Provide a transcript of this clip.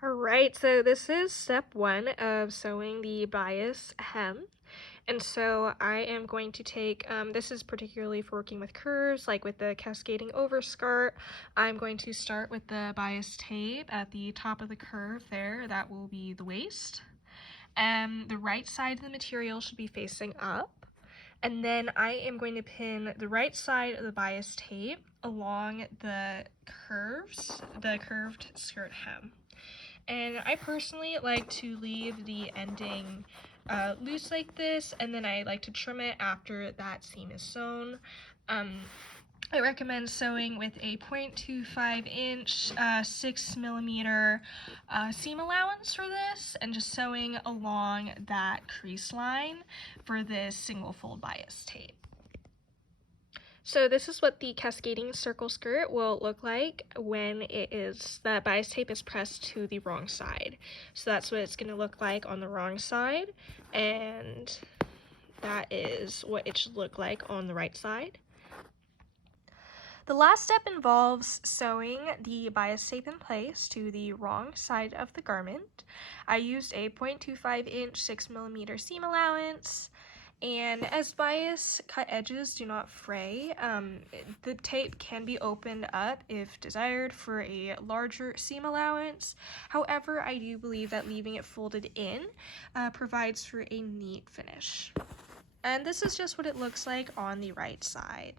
Alright, so this is step one of sewing the bias hem. And so I am going to take, this is particularly for working with curves, like with the cascading overskirt. I'm going to start with the bias tape at the top of the curve there. That will be the waist. And the right side of the material should be facing up. And then I am going to pin the right side of the bias tape along the curved skirt hem. And I personally like to leave the ending loose like this, and then I like to trim it after that seam is sewn. I recommend sewing with a 0.25 inch 6mm seam allowance for this, and just sewing along that crease line for this single fold bias tape. So this is what the cascading circle skirt will look like when the bias tape is pressed to the wrong side. So that's what it's going to look like on the wrong side, and that is what it should look like on the right side. The last step involves sewing the bias tape in place to the wrong side of the garment. I used a 0.25 inch 6mm seam allowance. And as bias cut edges do not fray, the tape can be opened up if desired for a larger seam allowance. However, I do believe that leaving it folded in provides for a neat finish. And this is just what it looks like on the right side.